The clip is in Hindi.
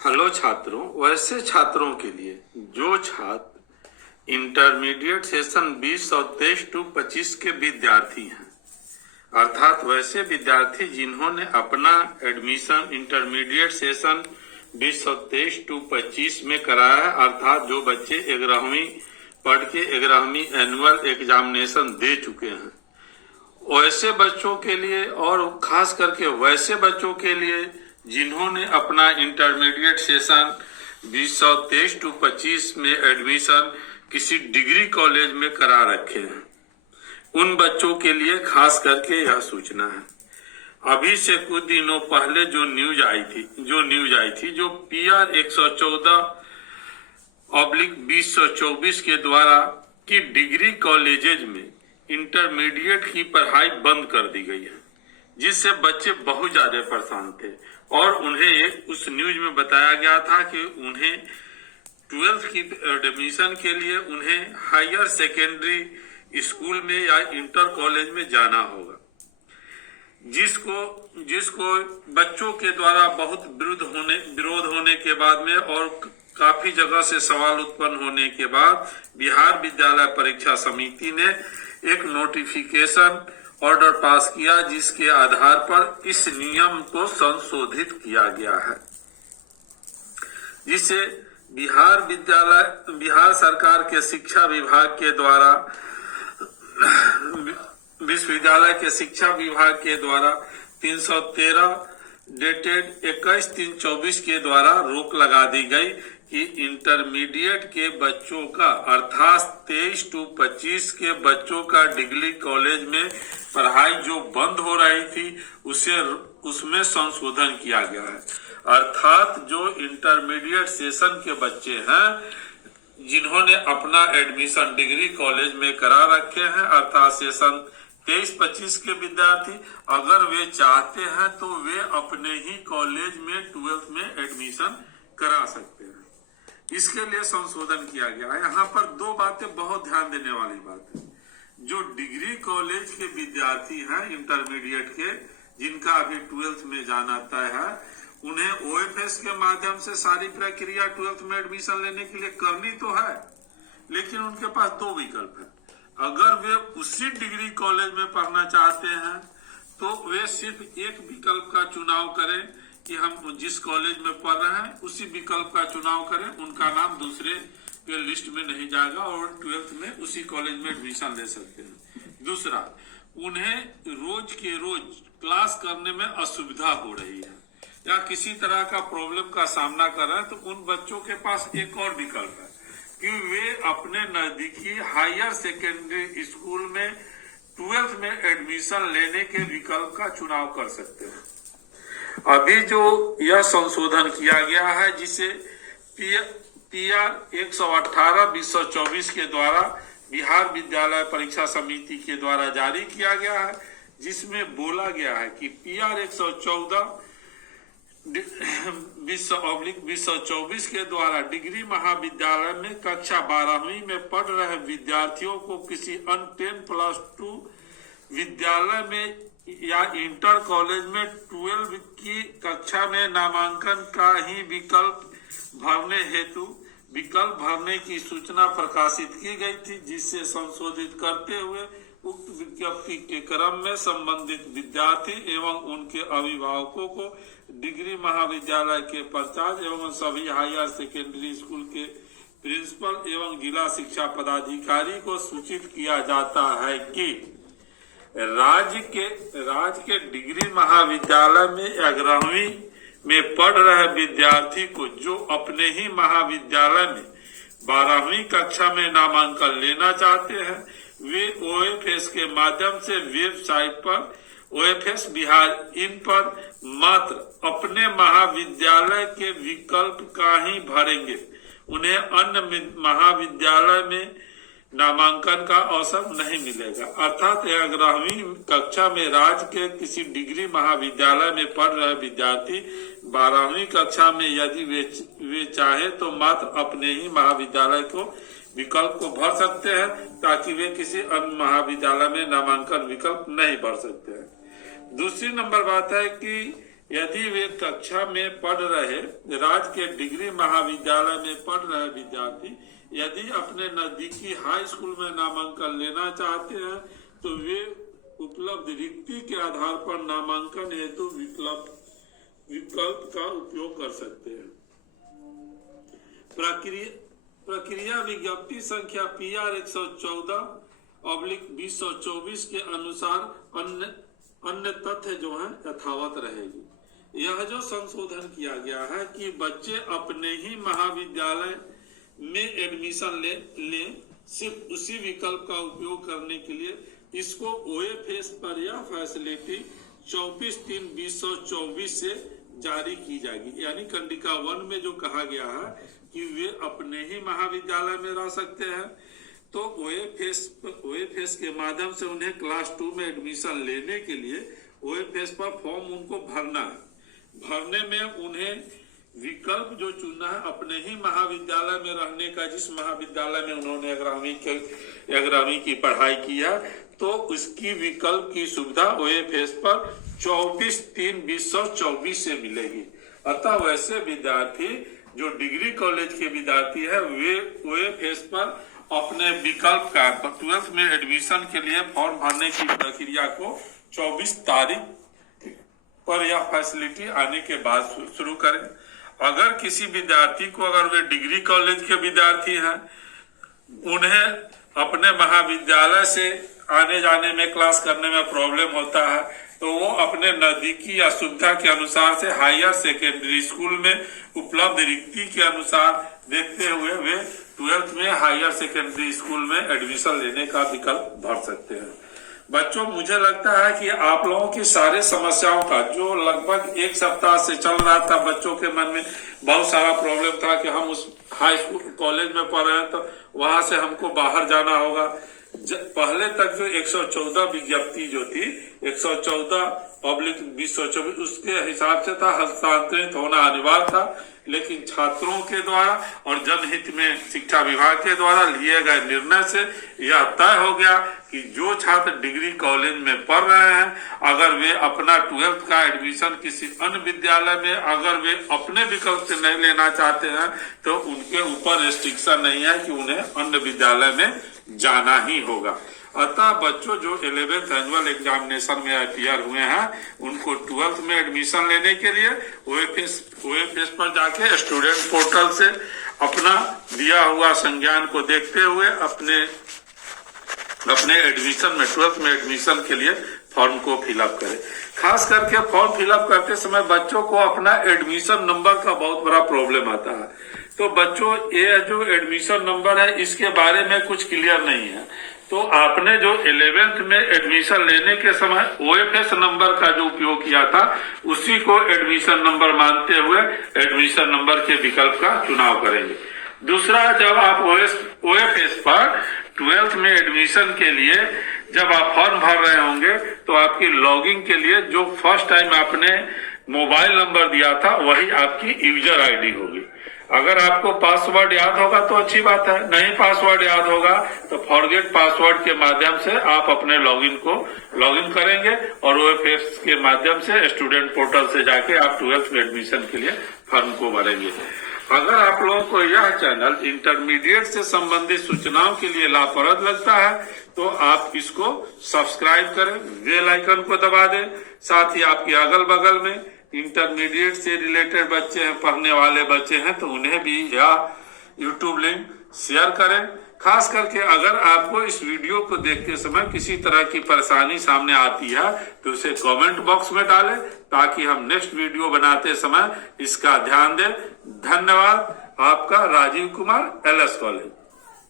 हेलो छात्रों, वैसे छात्रों के लिए जो छात्र इंटरमीडिएट सेशन 2023 टू 25 के विद्यार्थी हैं, अर्थात वैसे विद्यार्थी जिन्होंने अपना एडमिशन इंटरमीडिएट सेशन 2023 टू 25 में कराया है, अर्थात जो बच्चे 11वीं पढ़ के 11वीं एनुअल एग्जामिनेशन दे चुके हैं, वैसे बच्चों के लिए और खास करके वैसे बच्चों के लिए जिन्होंने अपना इंटरमीडिएट सेशन 2023 टू 25 में एडमिशन किसी डिग्री कॉलेज में करा रखे हैं, उन बच्चों के लिए खास करके यह सूचना है। अभी से कुछ दिनों पहले जो न्यूज आई थी जो PR 114/2024 के द्वारा कि डिग्री कॉलेजेज में इंटरमीडिएट की पढ़ाई बंद कर दी गई है, जिससे बच्चे बहुत ज्यादा परेशान थे और उन्हें उस न्यूज में बताया गया था कि उन्हें 12th की एडमिशन के लिए उन्हें हायर सेकेंडरी स्कूल में या इंटर कॉलेज में जाना होगा, जिसको बच्चों के द्वारा बहुत विरोध होने के बाद में और काफी जगह से सवाल उत्पन्न होने के बाद बिहार विद्यालय परीक्षा समिति ने एक नोटिफिकेशन ऑर्डर पास किया, जिसके आधार पर इस नियम को संशोधित किया गया है, जिसे बिहार सरकार के शिक्षा विभाग के द्वारा विश्वविद्यालय के शिक्षा विभाग के द्वारा 313 डेटेड 21/3/24 के द्वारा रोक लगा दी गई कि इंटरमीडिएट के बच्चों का अर्थात 23 टू 25 के बच्चों का डिग्री कॉलेज में पढ़ाई जो बंद हो रही थी उसमें संशोधन किया गया है। अर्थात जो इंटरमीडिएट सेशन के बच्चे हैं जिन्होंने अपना एडमिशन डिग्री कॉलेज में करा रखे हैं, अर्थात सेशन 23-25 के विद्यार्थी अगर वे चाहते हैं तो वे अपने ही कॉलेज में 12th में एडमिशन करा सकते हैं। इसके लिए संशोधन किया गया है। यहाँ पर दो बातें बहुत ध्यान देने वाली बात है। जो डिग्री कॉलेज के विद्यार्थी हैं इंटरमीडिएट के, जिनका अभी 12th में जाना तय है, उन्हें OFS के माध्यम से सारी प्रक्रिया 12th में एडमिशन लेने के लिए करनी तो है, लेकिन उनके पास दो विकल्प है। अगर वे उसी डिग्री कॉलेज में पढ़ना चाहते हैं तो वे सिर्फ एक विकल्प का चुनाव करें कि हम जिस कॉलेज में पढ़ रहे हैं उसी विकल्प का चुनाव करें, उनका नाम दूसरे के लिस्ट में नहीं जाएगा और 12th में उसी कॉलेज में एडमिशन ले सकते हैं। दूसरा, उन्हें रोज के रोज क्लास करने में असुविधा हो रही है या किसी तरह का प्रॉब्लम का सामना कर रहे हैं, तो उन बच्चों के पास एक और विकल्प है कि वे अपने नजदीकी हायर सेकेंडरी स्कूल में 12th में एडमिशन लेने के विकल्प का चुनाव कर सकते हैं। अभी जो यह संशोधन किया गया है, जिसे PR 118/2024 के द्वारा बिहार विद्यालय परीक्षा समिति के द्वारा जारी किया गया है, जिसमें बोला गया है कि PR 114/2024 के द्वारा डिग्री महाविद्यालय में कक्षा 12वीं में पढ़ रहे विद्यार्थियों को किसी अन्य 10+2 विद्यालय में या इंटर कॉलेज में 12 की कक्षा में नामांकन का ही विकल्प भरने की सूचना प्रकाशित की गई थी, जिससे संशोधित करते हुए उक्त विज्ञप्ति के क्रम में संबंधित विद्यार्थी एवं उनके अभिभावकों को डिग्री महाविद्यालय के प्राचार्य एवं सभी हायर सेकेंडरी स्कूल के प्रिंसिपल एवं जिला शिक्षा पदाधिकारी को सूचित किया जाता है कि राज्य के डिग्री महाविद्यालय में 11वीं में पढ़ रहे विद्यार्थी को जो अपने ही महाविद्यालय में 12वीं कक्षा में नामांकन लेना चाहते हैं, वे OFS के माध्यम से वेबसाइट पर OFS बिहार इन पर मात्र अपने महाविद्यालय के विकल्प का ही भरेंगे। उन्हें अन्य महाविद्यालय में नामांकन का अवसर नहीं मिलेगा। अर्थात 11वीं कक्षा में राज्य के किसी डिग्री महाविद्यालय में पढ़ रहे विद्यार्थी 12वीं कक्षा में यदि वे चाहे तो मात्र अपने ही महाविद्यालय को विकल्प को भर सकते हैं, ताकि वे किसी अन्य महाविद्यालय में नामांकन विकल्प नहीं भर सकते हैं। दूसरी नंबर बात है कि यदि वे कक्षा में पढ़ रहे राज्य के डिग्री महाविद्यालय में पढ़ रहे विद्यार्थी यदि अपने नजदीकी हाई स्कूल में नामांकन लेना चाहते हैं तो वे उपलब्ध रिक्ति के आधार पर नामांकन हेतु विकल्प का उपयोग कर सकते हैं। प्रक्रिया विज्ञप्ति संख्या PR 114/2024 के अनुसार अन्य तथ्य जो है यथावत रहेगी। यह जो संशोधन किया गया है कि बच्चे अपने ही महाविद्यालय में एडमिशन ले सिर्फ उसी विकल्प का उपयोग करने के लिए इसको OFS पर यह फैसिलिटी 24/3/2024 से जारी की जाएगी। यानी कंडिका 1 में जो कहा गया है कि वे अपने ही महाविद्यालय में रह सकते हैं तो OFS के माध्यम से उन्हें क्लास 2 में एडमिशन लेने के लिए OFS पर फॉर्म उनको भरना है। भरने में उन्हें विकल्प जो चुनना है अपने ही महाविद्यालय में रहने का, जिस महाविद्यालय में उन्होंने 11वीं की पढ़ाई किया तो उसकी विकल्प की सुविधा OFS पर 24/3/2024 से मिलेगी। अतः वैसे विद्यार्थी जो डिग्री कॉलेज के विद्यार्थी है वे OFS पर अपने विकल्प का 12th में एडमिशन के लिए फॉर्म भरने की प्रक्रिया को 24 तारीख पर यह फैसिलिटी आने के बाद शुरू करें। अगर किसी विद्यार्थी को, अगर वे डिग्री कॉलेज के विद्यार्थी हैं, उन्हें अपने महाविद्यालय से आने जाने में, क्लास करने में प्रॉब्लम होता है तो वो अपने नजदीकी या सुविधा के अनुसार से हायर सेकेंडरी स्कूल में उपलब्ध रिक्ति के अनुसार देखते हुए वे 12th में हायर सेकेंडरी स्कूल में एडमिशन लेने का विकल्प भर सकते हैं। बच्चों, मुझे लगता है कि आप लोगों की सारे समस्याओं का जो लगभग एक सप्ताह से चल रहा था, बच्चों के मन में बहुत सारा प्रॉब्लम था कि हम उस हाई स्कूल कॉलेज में पढ़ रहे हैं तो वहां से हमको बाहर जाना होगा। पहले तक जो 114 विज्ञप्ति जो थी 114/2024 उसके हिसाब से था, हस्तांतरित होना अनिवार्य था, लेकिन छात्रों के द्वारा और जनहित में शिक्षा विभाग के द्वारा लिए गए निर्णय से यह तय हो गया कि जो छात्र डिग्री कॉलेज में पढ़ रहे हैं अगर वे अपना 12th का एडमिशन किसी अन्य विद्यालय में अगर वे अपने विकल्प से नहीं लेना चाहते हैं तो उनके ऊपर रेस्ट्रिक्शन नहीं है कि उन्हें अन्य विद्यालय में जाना ही होगा। अतः बच्चों जो 11th एनुअल एग्जामिनेशन में अपीयर हुए हैं उनको 12th में एडमिशन लेने के लिए OFS पर जाके स्टूडेंट पोर्टल से अपना दिया हुआ संज्ञान को देखते हुए अपने एडमिशन में 12th में एडमिशन के लिए फॉर्म को फिलअप करें। खास करके फॉर्म फिलअप करते समय बच्चों को अपना एडमिशन नंबर का बहुत बड़ा प्रॉब्लम आता है। तो बच्चों, ये जो एडमिशन नंबर है इसके बारे में कुछ क्लियर नहीं है। तो आपने जो 11th में एडमिशन लेने के समय OFS नंबर का जो उपयोग किया था उसी को एडमिशन नंबर मानते हुए एडमिशन नंबर के विकल्प का चुनाव करेंगे। दूसरा, जब आप OFS पर 12th में एडमिशन के लिए जब आप फॉर्म भर रहे होंगे तो आपकी लॉगिंग के लिए जो फर्स्ट टाइम आपने मोबाइल नंबर दिया था वही आपकी यूजर ID होगी। अगर आपको पासवर्ड याद होगा तो अच्छी बात है, नहीं पासवर्ड याद होगा तो फॉरगेट पासवर्ड के माध्यम से आप अपने लॉगिन करेंगे और OFS के माध्यम से स्टूडेंट पोर्टल से जाके आप 12th में एडमिशन के लिए फॉर्म को भरेंगे। अगर आप लोगों को यह चैनल इंटरमीडिएट से संबंधित सूचनाओं के लिए लाभप्रद लगता है तो आप इसको सब्सक्राइब करें, बेल आइकन को दबा दें। साथ ही आपके अगल बगल में इंटरमीडिएट से रिलेटेड बच्चे हैं, पढ़ने वाले बच्चे हैं तो उन्हें भी यह YouTube लिंक शेयर करें। खास करके अगर आपको इस वीडियो को देखते समय किसी तरह की परेशानी सामने आती है तो उसे कमेंट बॉक्स में डालें ताकि हम नेक्स्ट वीडियो बनाते समय इसका ध्यान दें। धन्यवाद। आपका राजीव कुमार, LS कॉलेज।